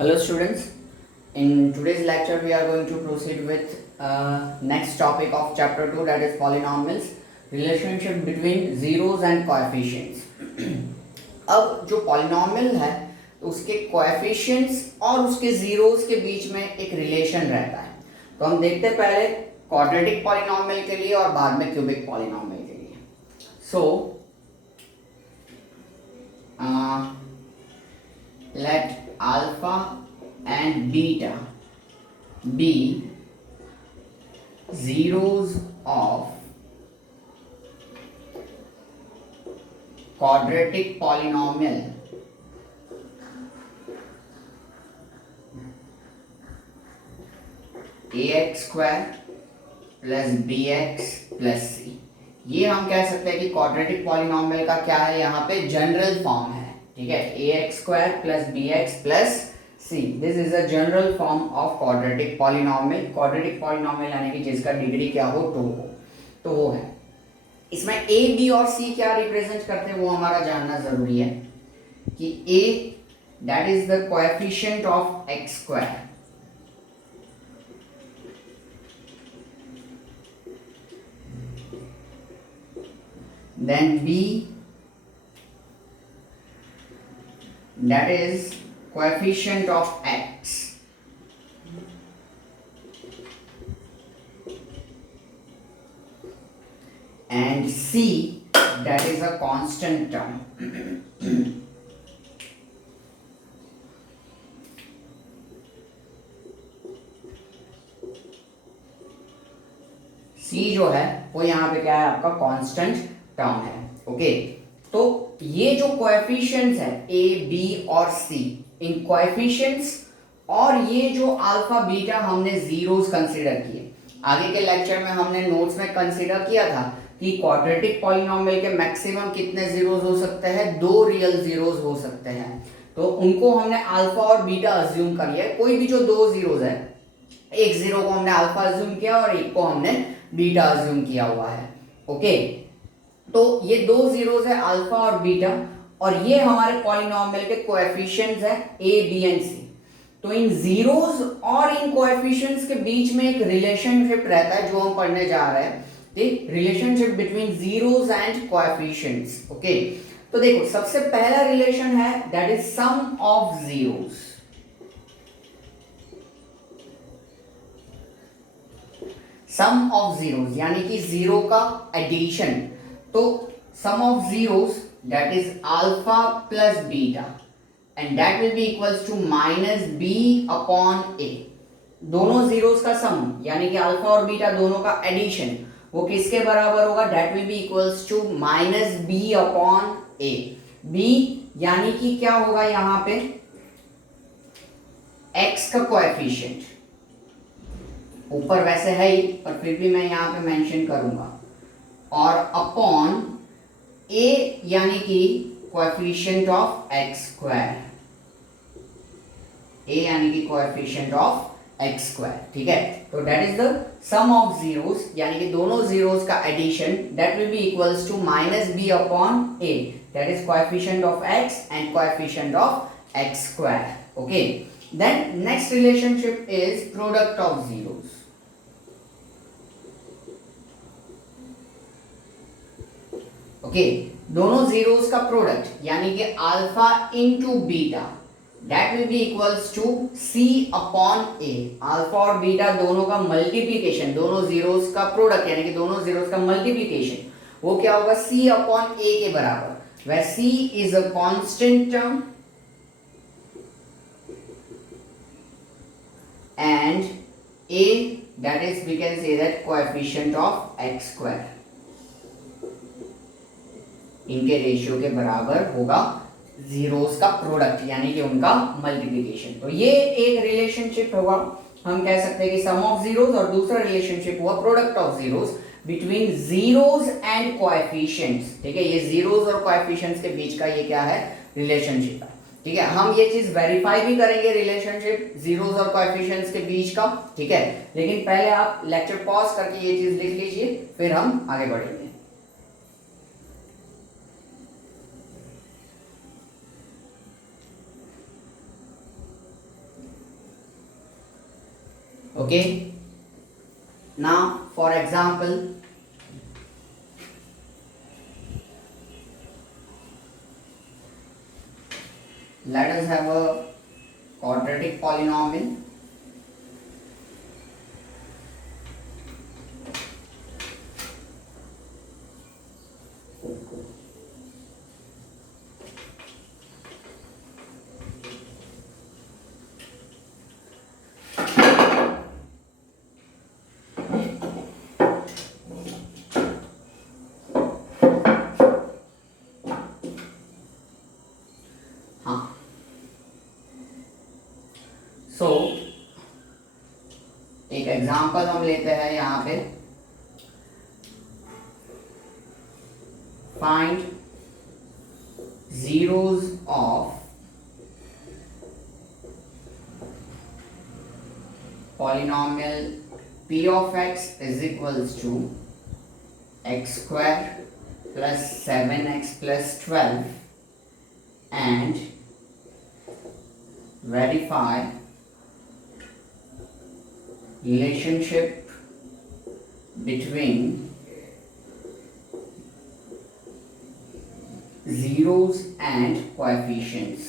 Hello students, in today's lecture we are going to proceed with next topic of chapter 2, that is polynomials, relationship between zeros and coefficients. अब जो polynomial है तो उसके coefficients और उसके zeros के बीच में एक relation रहता है. तो हम देखते हैं पहले quadratic polynomial के लिए और बाद में cubic polynomial के लिए. So let alpha and beta be zeros of quadratic polynomial ax square plus bx plus c. ये हम कह सकते हैं कि क्वाड्रेटिक पॉलिनोमियल का क्या है, यहाँ पे जनरल फॉर्म है. ठीक है, ax square plus bx plus c. This is a general form of quadratic polynomial. Quadratic polynomial यानी कि जिसका डिग्री क्या हो, 2 हो, तो वो है. इसमें a b और c क्या रिप्रेजेंट करते हैं वो हमारा जानना जरूरी है कि a that is the coefficient of x square, then b that is coefficient of x, and c that is a constant term. c जो है वो यहाँ पे क्या है, आपका कांस्टेंट टर्म है. ओके, तो ये जो कोएफिशिएंट्स है a b और c, इन कोएफिशिएंट्स और ये जो अल्फा बीटा हमने जीरोस कंसीडर किए. आगे के लेक्चर में हमने नोट्स में कंसीडर किया था कि क्वाड्रेटिक पॉलिनोमियल के मैक्सिमम कितने जीरोस हो सकते हैं, 2 रियल जीरोस हो सकते हैं. तो उनको हमने अल्फा और बीटा अज्यूम कर लिया. कोई भी जो 2 जीरोस है, एक जीरो को हमने अल्फा अज्यूम किया और एक को हमने बीटा अज्यूम किया हुआ है. ओके, तो ये 2 जीरोस है, अल्फा और बीटा, और ये हमारे पॉलिनोमियल के कोएफिशिएंट्स है a b एंड c. तो इन जीरोस और इन कोएफिशिएंट्स के बीच में एक रिलेशनशिप रहता है जो हम पढ़ने जा रहे हैं. ठीक, relationship between zeros and coefficients. Okay, तो देखो सबसे पहला रिलेशन है that is sum of zeros. Sum of zeros यानी कि जीरो का एडिशन. तो sum of zeros that is alpha plus beta and that will be equals to minus B upon A. दोनों जीरोस का सम यानी कि अल्फा और बीटा दोनों का एडिशन वो किसके बराबर होगा, that will be equals to minus B upon A. B यानी कि क्या होगा यहां पे, x का कोएफिशिएंट. ऊपर वैसे है ही पर फिर भी मैं यहां पे मेंशन करूंगा, और अपॉन a यानी कि coefficient of x square. a यानी कि कोएफिशिएंट ऑफ x स्क्वायर. ठीक है, तो that is the sum of zeros यानी कि दोनों जीरोस का addition, that will be equals to minus b upon a, that is coefficient of x and coefficient of x square. Okay, then next relationship is product of zeros. Okay, दोनों zeros का product यानी कि alpha into beta, that will be equals to c upon a. Alpha और beta दोनों का multiplication, दोनों zeros का product यानी कि दोनों जीरोस का मल्टीप्लिकेशन, वो क्या होगा, c अपॉन a के बराबर, where c is a constant term and a that is we can say that coefficient of x square. इनके रेशियो के बराबर होगा जीरोस का प्रोडक्ट यानी कि उनका मल्टीप्लिकेशन. तो ये एक रिलेशनशिप होगा, हम कह सकते हैं कि सम ऑफ जीरोस, और दूसरा रिलेशनशिप हुआ product of zeros between zeros and coefficients. ठीक है, ये जीरोस और कोएफिशिएंट्स के बीच का ये क्या है, रिलेशनशिप है. ठीक है, हम ये चीज वेरीफाई भी करेंगे रिलेशनशिप जीरोस और कोएफिशिएंट्स के बीच का. ठीक है, लेकिन पहले आप लेक्चर पॉज करके ये चीज लिख लीजिए, फिर हम आगे बढ़ेंगे. Okay, now for example, let us have a quadratic polynomial. हाँ, सो एक एग्जांपल हम लेते हैं यहाँ पे, find zeros of polynomial p of x is equals to x square plus 7x plus 12 and verify relationship between zeros and coefficients.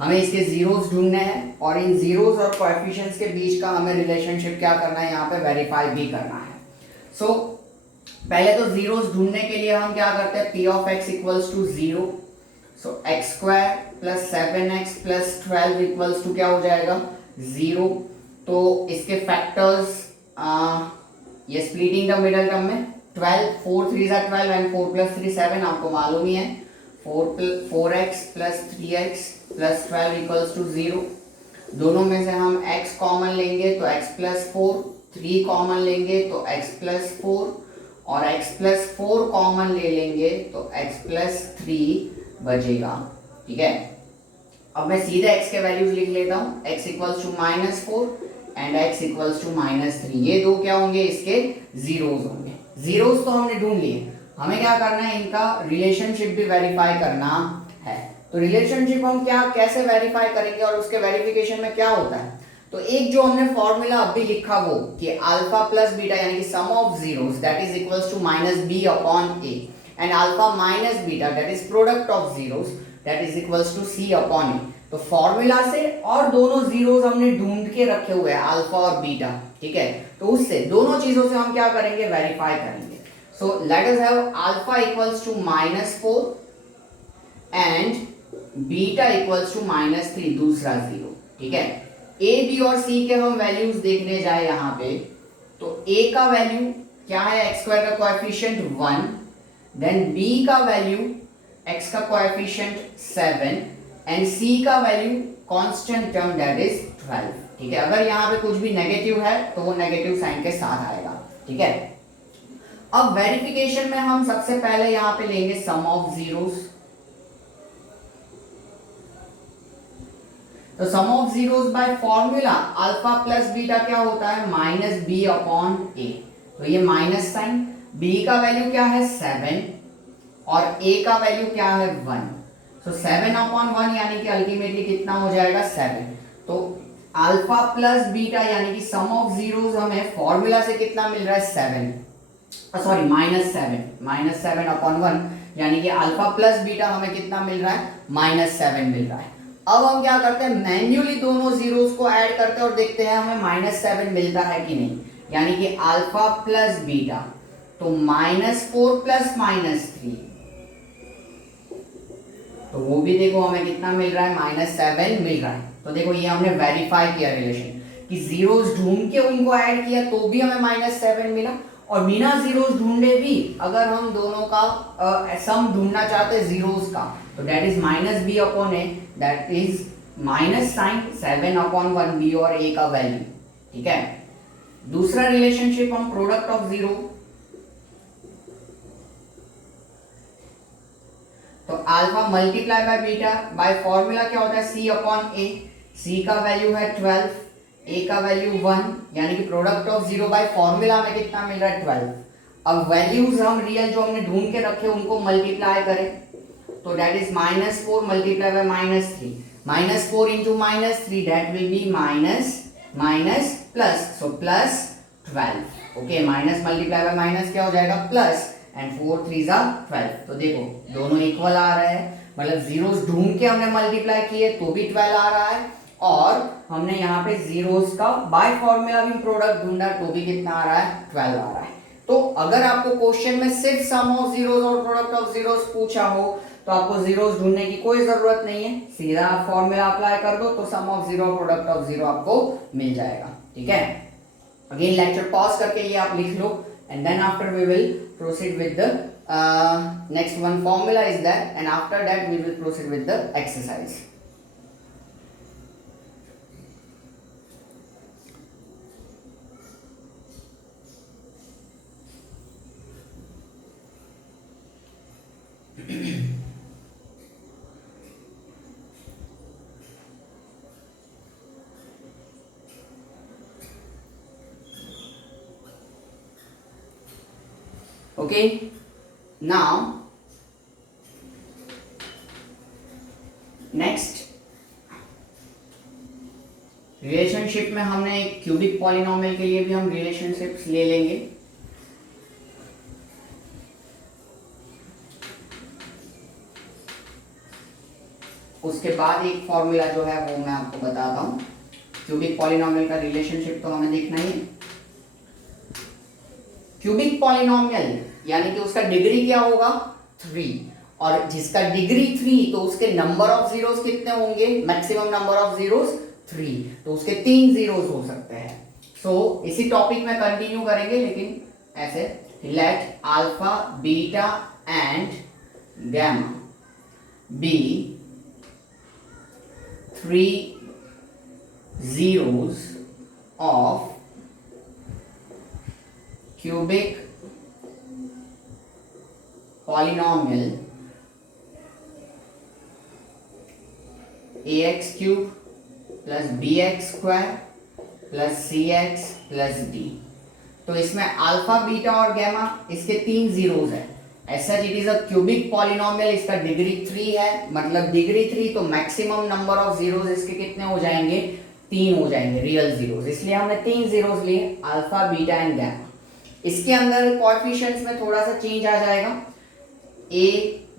हमें इसके zeros ढूंढने हैं और इन जीरोस और कोएफिशिएंट्स के बीच का हमें रिलेशनशिप क्या करना है, यहाँ पे वेरीफाई भी करना है. सो पहले तो जीरोस ढूंढने के लिए हम क्या करते हैं, p of x equals to 0. So X square plus 7x plus 12 equals to क्या हो जाएगा, 0. तो इसके फैक्टर्स, ये स्प्लिटिंग द मिडल टर्म में 12, 4 3 are 12 and 4 plus 3 7, आपको मालूम ही है. 4x plus 3x plus 12 equals to 0. दोनों में से हम x कॉमन लेंगे तो x plus 4, 3 कॉमन लेंगे तो x plus 4 और x plus 4 कॉमन ले लेंगे तो x plus 3 बचेगा. ठीक है, अब मैं सीधे x के वैल्यूज लिख लेता हूँ. x equals to -4 and x equals to -3. ये दो क्या होंगे, इसके जीरोस होंगे. जीरोस तो हमने ढूंढ लिए, हमें क्या करना है, इनका रिलेशनशिप भी वेरीफाई करना है. तो रिलेशनशिप हम क्या कैसे वेरीफाई करेंगे और उसके वेरिफिकेशन में क्या होता है. तो एक जो हमने फॉर्मूला अभी लिखा वो कि अल्फा प्लस बीटा यानी कि sum of zeros that is equals to -b upon a and alpha minus beta that is product of zeros that is equals to c upon a. तो फॉर्मूला से और दोनों जीरोस हमने ढूंढ के रखे हुए हैं, अल्फा और बीटा. ठीक है, तो उससे दोनों चीजों से हम क्या करेंगे, वेरीफाई करेंगे. So let us have alpha equals to -4 and beta equals to -3, दूसरा जीरो. ठीक है, ए बी और सी के हम वैल्यूज देखने जाए यहाँ पे, तो ए का वैल्यू क्या है, एक्स स्क्वायर का कोएफिशिएंट 1, देन बी का वैल्यू एक्स का कोएफिशिएंट 7 एंड सी का value constant term that is 12. ठीक है, अगर यहाँ पे कुछ भी नेगेटिव है तो वो नेगेटिव साइन के साथ आएगा. ठीक है, अब वेरिफिकेशन में हम सबसे पहले यहाँ पे लेंगे सम ऑफ जीरोस. तो sum of zeros by formula alpha plus beta क्या होता है, -b अपॉन a. तो ये माइनस साइन, b का वैल्यू क्या है 7 और a का वैल्यू क्या है 1. तो 7 अपॉन 1 यानी कि अल्टीमेटली कितना हो जाएगा 7. तो अल्फा प्लस बीटा यानी कि सम ऑफ जीरोस हमें फॉर्मूला से कितना मिल रहा है 7, सॉरी -7 अपॉन 1 यानी कि अल्फा प्लस बीटा हमें कितना मिल रहा है, -7 मिल रहा है. अब हम क्या करते हैं, मैन्युअली दोनों जीरोस को ऐड करते हैं और देखते हैं हमें -7 मिलता है कि नहीं. यानी कि अल्फा प्लस बीटा, तो -4 प्लस -3, तो वो भी देखो हमें कितना मिल रहा है, -7 मिल रहा है. तो देखो ये हमने वेरीफाई किया रिलेशन कि जीरोस ढूंढ के उनको ऐड किया तो भी हमें -7 मिला, और बिना जीरोस ढूंढे भी अगर हम दोनों का सम ढूंढना चाहते हैं जीरोस का, तो that is -b upon a, that is minus sign 7 upon 1 b और a का वैल्यू. ठीक है, दूसरा रिलेशनशिप हम प्रोडक्ट ऑफ जीरो, तो alpha multiply by beta by formula क्या होता है, c अपॉन a. c का वैल्यू है 12, a का वैल्यू 1 यानी कि product of zero by formula में कितना मिल रहा है 12. अब वैल्यूज हम रियल जो हमने ढूंढ के रखे उनको मल्टीप्लाई करें, तो that is -4 multiply by -3. -4 into -3, that will be minus plus, so plus 12. Okay, minus multiply by minus क्या हो जाएगा, प्लस, एंड 4 3 12। तो देखो दोनों इक्वल आ रहे हैं, मतलब जीरोस ढूंढ के हमने मल्टीप्लाई किए तो भी 12 आ रहा है, और हमने यहाँ पे जीरोस का बाय फॉर्मूला भी प्रोडक्ट ढूंढा तो भी कितना आ रहा है, 12 आ रहा है। तो अगर आपको क्वेश्चन में सिर्फ सम ऑफ जीरोस और प्रोडक्ट ऑफ जीरोस पूछा हो तो आपको जीरोस ढूंढने की कोई जरूरत नहीं है, सीधा आप फॉर्मूला अप्लाई कर दो तो sum of zero product of zero आपको मिल जाएगा। ठीक है, अगेन लेक्चर पॉज करके ये आप लिख लो, and then after we will proceed with the next one formula is that, and after that we will proceed with the exercise. Okay, now next relationship में हमने क्यूबिक पॉलिनोमियल के लिए भी हम रिलेशनशिप्स ले लेंगे। उसके बाद एक फॉर्मूला जो है वो मैं आपको बताता हूं। क्यूबिक पॉलिनोमियल का रिलेशनशिप तो हमें देखना ही है। क्यूबिक पॉलिनोमियल यानी कि उसका डिग्री क्या होगा, 3, और जिसका डिग्री 3 तो उसके नंबर ऑफ जीरोस कितने होंगे, मैक्सिमम नंबर ऑफ जीरोस 3, तो उसके 3 जीरोस हो सकते हैं। सो इसी टॉपिक में कंटिन्यू करेंगे, लेकिन ऐसे let alpha beta and gamma be 3 zeros of cubic polynomial ax cube plus bx square plus cx plus d। तो इसमें अल्फा बीटा और गैमा इसके 3 जीरोस है। ऐसा it is a cubic polynomial, इसका डिग्री 3 है, मतलब डिग्री 3 तो मैक्सिमम नंबर ऑफ जीरोस इसके कितने हो जाएंगे, 3 हो जाएंगे रियल जीरोस, इसलिए हमने 3 जीरोस लिए, अल्फा बीटा एंड गैमा। इसके अंदर कोएफिशिएंट्स में थोड़ा सा चेंज आ जाएगा, A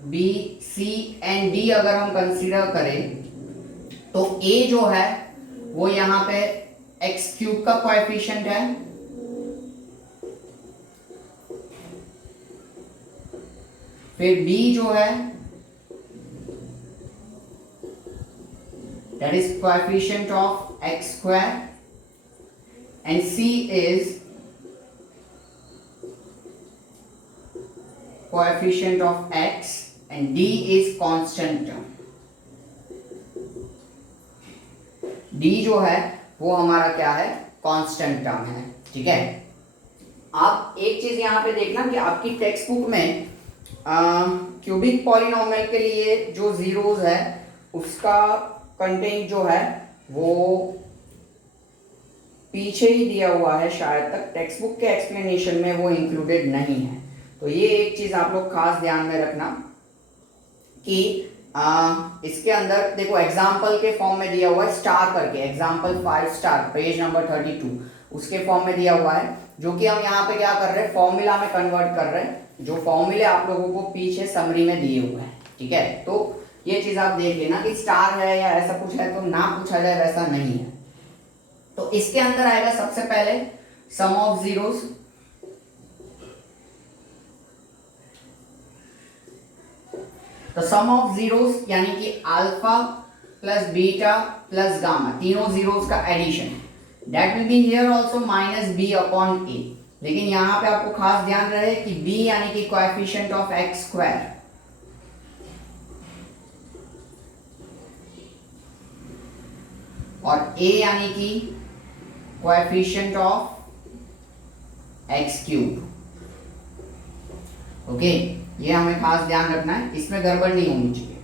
B C and D अगर हम कंसीडर करें तो ए जो है वो यहाँ पे एक्स क्यूब का कोएफिशिएंट है, फिर b जो है that is coefficient of x square, and c is coefficient of x, and d is constant term। d जो है वो हमारा क्या है, कांस्टेंट टर्म है। ठीक है, आप एक चीज यहां पे देखना कि आपकी टेक्स्ट बुक में क्यूबिक पॉलिनोमियल के लिए जो जीरोस है उसका कंटेंट जो है वो पीछे ही दिया हुआ है, शायद तक टेक्स्ट बुक के एक्सप्लेनेशन में वो इंक्लूडेड नहीं है। तो ये एक चीज आप लोग खास ध्यान में रखना कि इसके अंदर देखो एग्जाम्पल के फॉर्म में दिया हुआ है स्टार करके, एग्जाम्पल 5 स्टार पेज नंबर 32 उसके फॉर्म में दिया हुआ है, जो कि हम यहाँ पे क्या कर रहे हैं, फॉर्मूला में कन्वर्ट कर रहे हैं, जो फॉर्मूले आप लोगों को पीछे समरी में दिए हुए हैं। ठीक है, तो ये चीज आप देख लेना कि स्टार है या ऐसा कुछ है तो ना पूछा जाए, वैसा नहीं है। तो इसके अंदर आएगा सबसे पहले सम ऑफ जीरोस, तो सम ऑफ जीरोस यानी कि alpha plus beta plus gamma, तीनों जीरोस का addition, that will be here also minus B upon A. लेकिन यहां पे आपको खास ध्यान रहे कि b यानी कि कोएफिशिएंट ऑफ एक्स स्क्वायर, और a यानी कि coefficient of x cube. Okay, ये हमें खास ध्यान रखना है, इसमें गड़बड़ नहीं होनी चाहिए।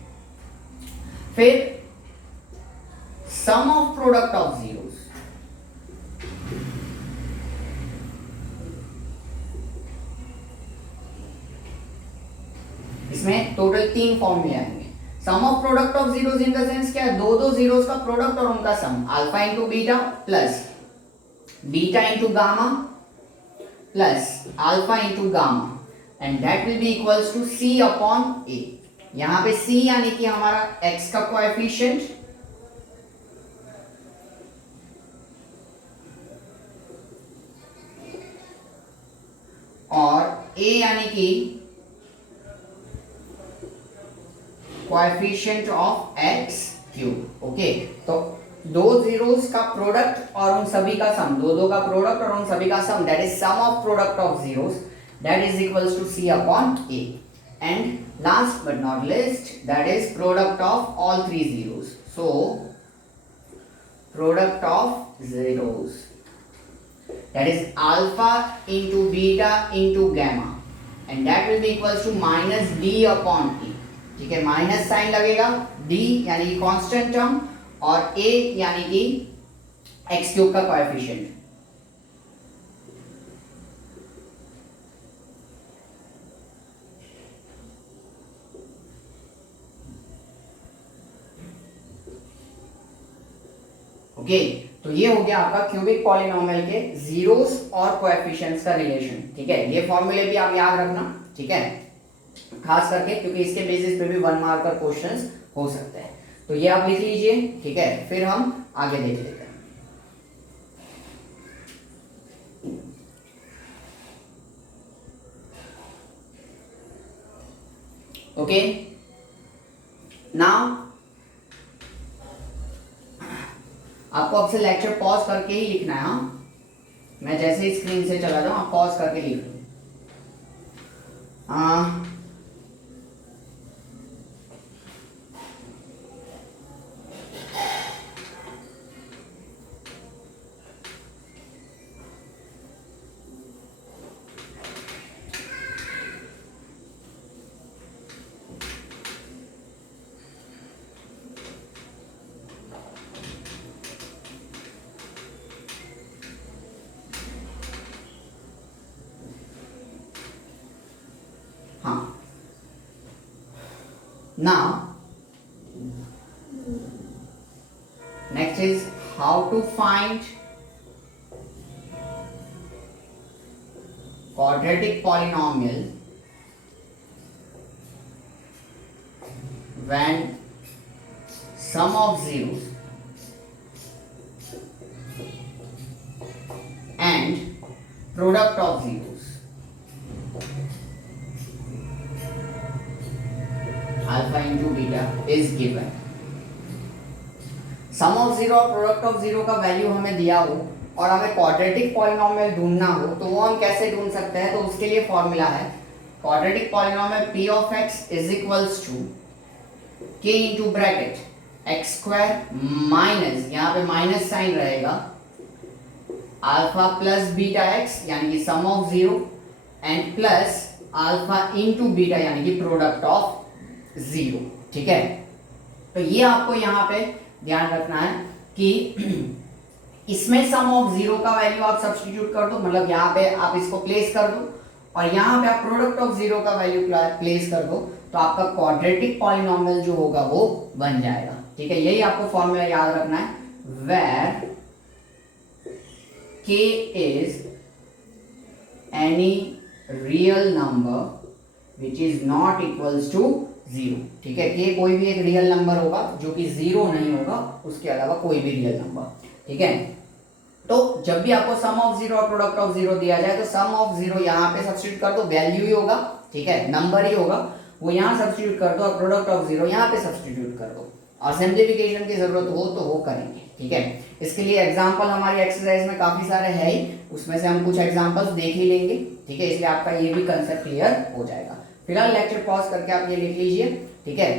फिर sum of product of zeros, इसमें टोटल 3 फॉर्मूले आएंगे। Sum of product of zeros in the sense क्या है, दो दो जीरोस का प्रोडक्ट और उनका sum, alpha into beta plus beta into gamma plus alpha into gamma, and that will be equals to C upon A. यहां पे सी यानी कि हमारा x का कोएफिशिएंट और a यानी कि coefficient of x cube. Okay, तो दो जीरोस का प्रोडक्ट और उन सभी का सम, दो दो का प्रोडक्ट और उन सभी का sum, that is sum of product of zeros, that is equals to c upon a। And last but not least, that is product of all three zeros. So product of zeros, that is alpha into beta into gamma, and that will be equals to minus d upon e। ठीक है, minus sign लगेगा, d यानी कि constant term और a यानी कि x cube का coefficient. Okay, तो ये हो गया आपका क्यूबिक पॉलिनोमियल के जीरोस और कोएफिशिएंट्स का रिलेशन। ठीक है, ये फॉर्मूले भी आप याद रखना, ठीक है, खास करके क्योंकि इसके बेसिस पे भी 1 मार्कर क्वेश्चंस हो सकते हैं। तो ये आप लिख लीजिए, ठीक है, फिर हम आगे देख लेते हैं। ओके, नाउ आपको अब से लेक्चर पॉज करके ही लिखना है। हाँ, मैं जैसे ही स्क्रीन से चला जाऊं आप पॉज करके लिख लो। Now, next is how to find quadratic polynomial when sum of zeros and product of zeros alpha into beta is given। Sum of zero और प्रोडक्ट ऑफ जीरो का वैल्यू हमें दिया हो और हमें क्वाड्रेटिक पॉलिनोमियल ढूंढना हो तो वो हम कैसे ढूंढ सकते हैं? तो उसके लिए फॉर्मूला है quadratic polynomial p of x is equals to k into bracket x square minus, यहाँ पे माइनस साइन रहेगा, अल्फा प्लस बीटा x यानी कि sum of zero and plus alpha into beta यानी कि प्रोडक्ट ऑफ जीरो। ठीक है, तो ये आपको यहाँ पे ध्यान रखना है कि इसमें सम ऑफ जीरो का वैल्यू आप सब्स्टिट्यूट कर दो, मतलब यहाँ पे आप इसको प्लेस कर दो और यहाँ पे आप प्रोडक्ट ऑफ जीरो का वैल्यू प्लेस कर दो तो आपका क्वाड्रेटिक पॉलिनोमियल जो होगा वो बन जाएगा। ठीक है, यही आपको फॉर्मूला याद रखना है, where k is any real number which is not equals to zero. ठीक है, k कोई भी एक रियल नंबर होगा जो कि जीरो नहीं होगा, उसके अलावा कोई भी रियल नंबर। ठीक है, तो जब भी आपको सम ऑफ जीरो और प्रोडक्ट ऑफ जीरो दिया जाए तो सम ऑफ जीरो यहाँ पे सब्स्टिट्यूट कर दो, वैल्यू ही होगा, ठीक है, नंबर ही होगा, वो यहाँ सब्स्टिट्यूट कर दो और प्रोडक्ट ऑफ जीरो यहाँ पे सब्स्टिट्यूट कर दो और सिंप्लीफिकेशन की जरूरत हो तो वो करेंगे। ठीक है, इसके लिए एग्जाम्पल हमारी एक्सरसाइज में काफी सारे है ही, उसमें से हम कुछ एग्जाम्पल्स देख ही लेंगे। ठीक है, इसलिए आपका ये भी कंसेप्ट क्लियर हो जाएगा। फिलहाल लेक्चर पॉज करके आप ये लिख लीजिए। ठीक है,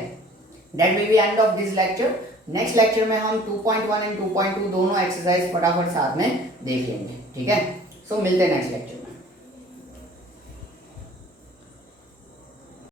that will B end of this lecture. Next lecture में हम 2.1 एंड 2.2 दोनों एक्सरसाइज फटाफट साथ में देख लेंगे। ठीक है, सो मिलते हैं नेक्स्ट लेक्चर।